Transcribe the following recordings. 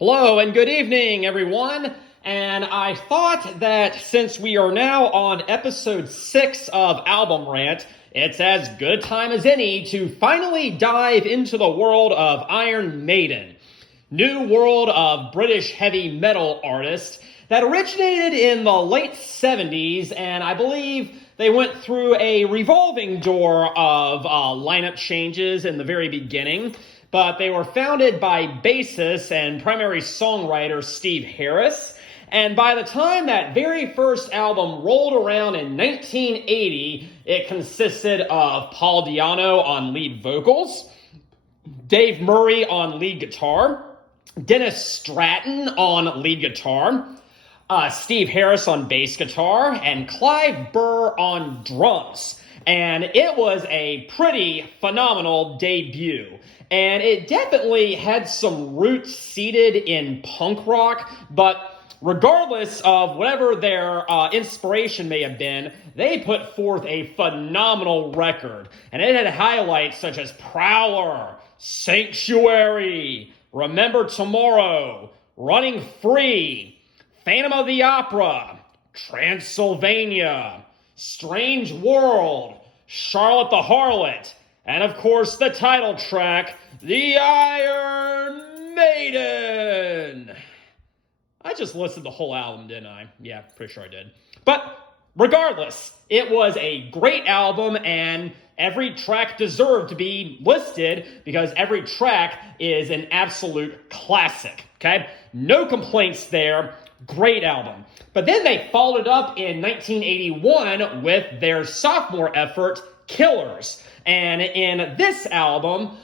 Hello and good evening, everyone. And I thought that since we are now on episode 6 of Album Rant, it's as good time as any to finally dive into the world of Iron Maiden. New world of British heavy metal artist that originated in the late 70s, and I believe they went through a revolving door of lineup changes in the very beginning. But they were founded by bassist and primary songwriter Steve Harris. And by the time that very first album rolled around in 1980, it consisted of Paul Di'Anno on lead vocals, Dave Murray on lead guitar, Dennis Stratton on lead guitar, Steve Harris on bass guitar, and Clive Burr on drums. And it was a pretty phenomenal debut. And it definitely had some roots seated in punk rock, but regardless of whatever their inspiration may have been, they put forth a phenomenal record. And it had highlights such as Prowler, Sanctuary, Remember Tomorrow, Running Free, Phantom of the Opera, Transylvania, Strange World, Charlotte the Harlot, and of course the title track, The Iron Maiden. I just listed the whole album, didn't I? Yeah, pretty sure I did. But regardless, it was a great album, and every track deserved to be listed because every track is an absolute classic, okay? No complaints there. Great album. But then they followed it up in 1981 with their sophomore effort, Killers. And in this album,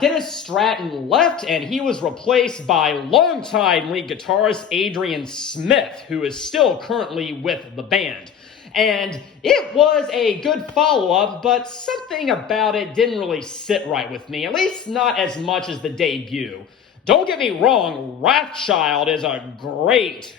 Dennis Stratton left and he was replaced by longtime lead guitarist Adrian Smith, who is still currently with the band. And it was a good follow-up, but something about it didn't really sit right with me, at least not as much as the debut. Don't get me wrong, Wrathchild is a great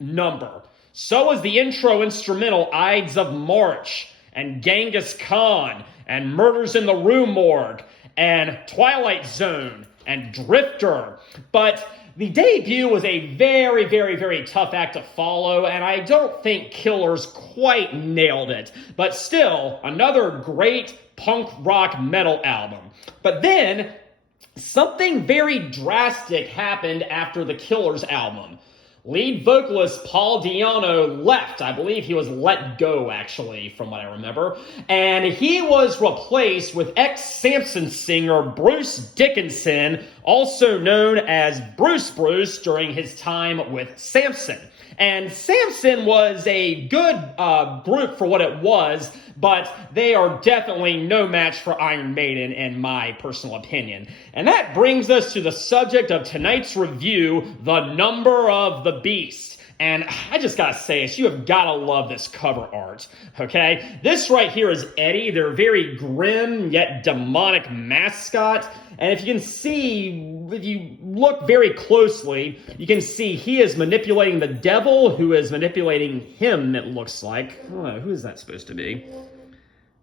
number. So is the intro instrumental Ides of March, and Genghis Khan, and Murders in the Rue Morgue, and Twilight Zone, and Drifter. But the debut was a very tough act to follow, and I don't think Killers quite nailed it. But still, another great punk rock metal album. But then, something very drastic happened after the Killers album. Lead vocalist Paul Di'Anno left. I believe he was let go, actually, from what I remember. And he was replaced with ex-Samson singer Bruce Dickinson, also known as Bruce during his time with Samson. And Samson was a good group for what it was, but they are definitely no match for Iron Maiden, in my personal opinion. And that brings us to the subject of tonight's review, The Number of the Beast. And I just gotta say this, you have gotta love this cover art, okay? This right here is Eddie, their very grim yet demonic mascot. And if you can see, if you look very closely, you can see he is manipulating the devil, who is manipulating him, it looks like. Oh, who is that supposed to be?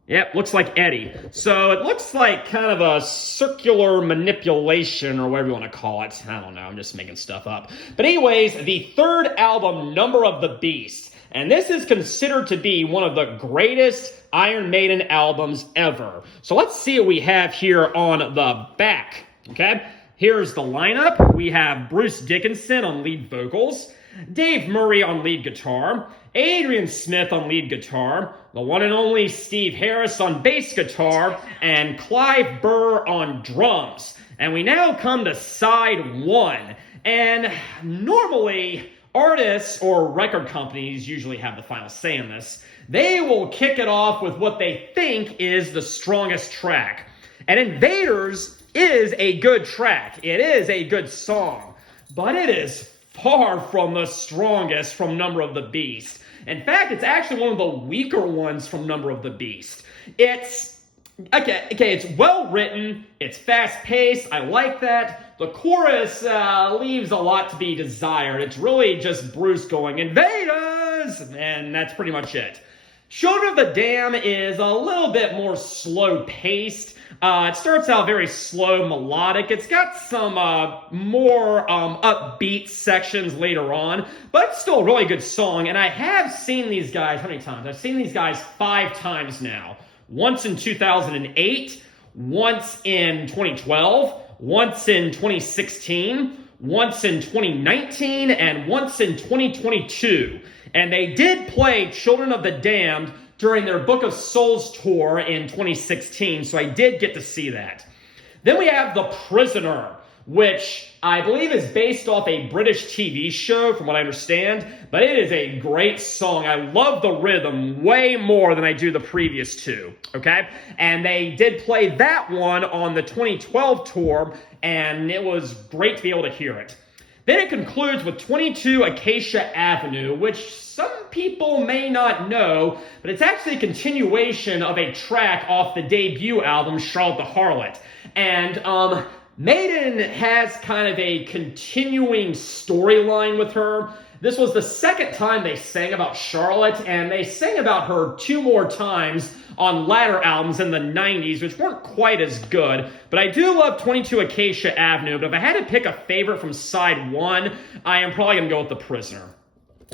Yep, looks like Eddie. So it looks like kind of a circular manipulation, or whatever you want to call it. I don't know, I'm just making stuff up. But anyways, the third album, Number of the Beast. And this is considered to be one of the greatest Iron Maiden albums ever. So let's see what we have here on the back, okay? Here's the lineup. We have Bruce Dickinson on lead vocals, Dave Murray on lead guitar, Adrian Smith on lead guitar, the one and only Steve Harris on bass guitar, and Clive Burr on drums. And we now come to side one. And normally, artists or record companies usually have the final say in this. They will kick it off with what they think is the strongest track. And Invaders is a good track. It is a good song. But it is far from the strongest from Number of the Beast. In fact, it's actually one of the weaker ones from Number of the Beast. It's it's well written, it's fast paced, I like that. The chorus leaves a lot to be desired. It's really just Bruce going, "Invaders!" and that's pretty much it. Children of the Dam is a little bit more slow paced, It starts out very slow, melodic. It's got some more upbeat sections later on, but it's still a really good song. And I have seen these guys, how many times? I've seen these guys 5 times now. Once in 2008, once in 2012, once in 2016, once in 2019, and once in 2022. And they did play Children of the Damned during their Book of Souls tour in 2016, so I did get to see that. Then we have The Prisoner, which I believe is based off a British TV show, from what I understand, but it is a great song. I love the rhythm way more than I do the previous two, okay? And they did play that one on the 2012 tour, and it was great to be able to hear it. Then it concludes with 22 Acacia Avenue, which some people may not know, but it's actually a continuation of a track off the debut album, Charlotte the Harlot. And Maiden has kind of a continuing storyline with her. This was the second time they sang about Charlotte, and they sang about her 2 more times on latter albums in the 90s, which weren't quite as good. But I do love 22 Acacia Avenue, but if I had to pick a favorite from side 1, I am probably going to go with The Prisoner.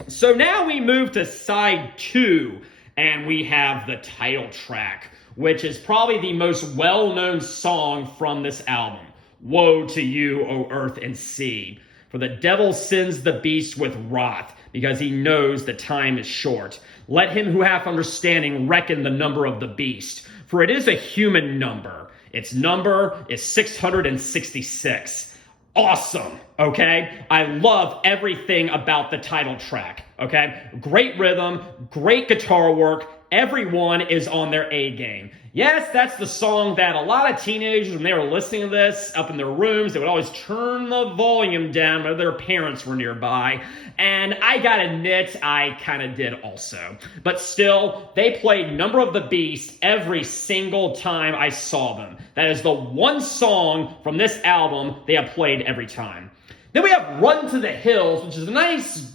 So now we move to side 2, and we have the title track, which is probably the most well-known song from this album. Woe to you, O earth and sea, for the devil sends the beast with wrath, because he knows the time is short. Let him who hath understanding reckon the number of the beast, for it is a human number. Its number is 666. Awesome, okay? I love everything about the title track, okay? Great rhythm, great guitar work. Everyone is on their A game. Yes, that's the song that a lot of teenagers, when they were listening to this up in their rooms, they would always turn the volume down when their parents were nearby. And I gotta admit, I kind of did also. But still, they played Number of the Beast every single time I saw them. That is the one song from this album they have played every time. Then we have Run to the Hills, which is a nice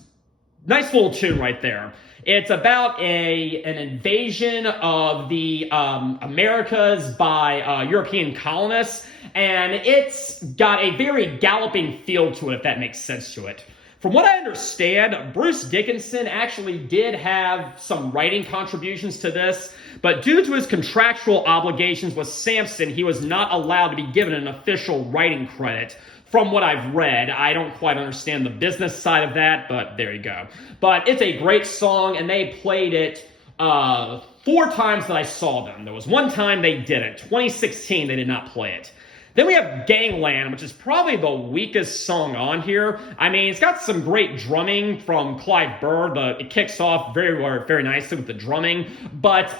little tune right there. It's about an invasion of the Americas by European colonists, and it's got a very galloping feel to it, if that makes sense to it. From what I understand, Bruce Dickinson actually did have some writing contributions to this, but due to his contractual obligations with Samson, he was not allowed to be given an official writing credit. From what I've read, I don't quite understand the business side of that, but there you go. But it's a great song, and they played it 4 times that I saw them. There was one time they didn't. 2016, they did not play it. Then we have Gangland, which is probably the weakest song on here. I mean, it's got some great drumming from Clive Burr. It kicks off very nicely with the drumming, but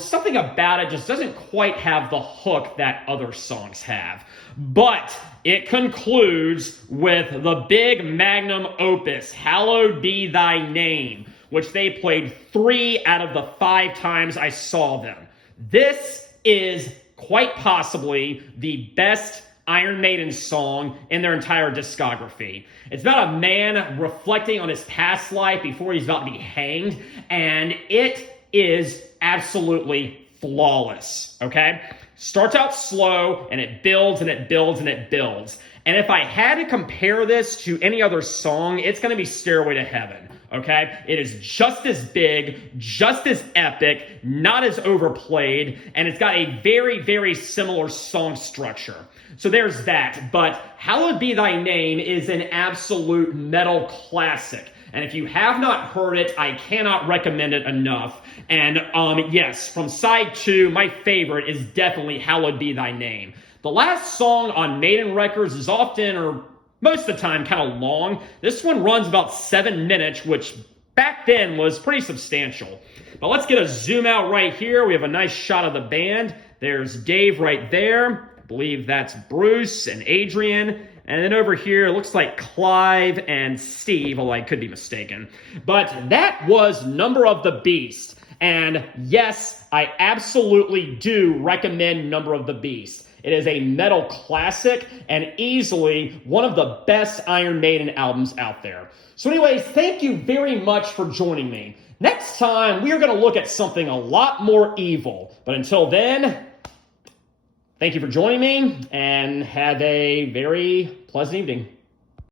something about it just doesn't quite have the hook that other songs have. But it concludes with the big magnum opus, Hallowed Be Thy Name, which they played 3 out of the 5 times I saw them. This is quite possibly the best Iron Maiden song in their entire discography. It's about a man reflecting on his past life before he's about to be hanged, and it is absolutely flawless, okay? Starts out slow, and it builds, and it builds, and it builds. And if I had to compare this to any other song, it's going to be Stairway to Heaven, okay? It is just as big, just as epic, not as overplayed, and it's got a very, very similar song structure. So there's that. But Hallowed Be Thy Name is an absolute metal classic. And if you have not heard it, I cannot recommend it enough. And yes, from side 2, my favorite is definitely Hallowed Be Thy Name. The last song on Maiden records is often, or most of the time, kind of long. This one runs about 7 minutes, which back then was pretty substantial. But let's get a zoom out right here. We have a nice shot of the band. There's Dave right there. I believe that's Bruce and Adrian. And then over here, it looks like Clive and Steve, although I could be mistaken. But that was Number of the Beast. And yes, I absolutely do recommend Number of the Beast. It is a metal classic and easily one of the best Iron Maiden albums out there. So anyways, thank you very much for joining me. Next time, we are going to look at something a lot more evil. But until then, Thank you for joining me, and have a very pleasant evening.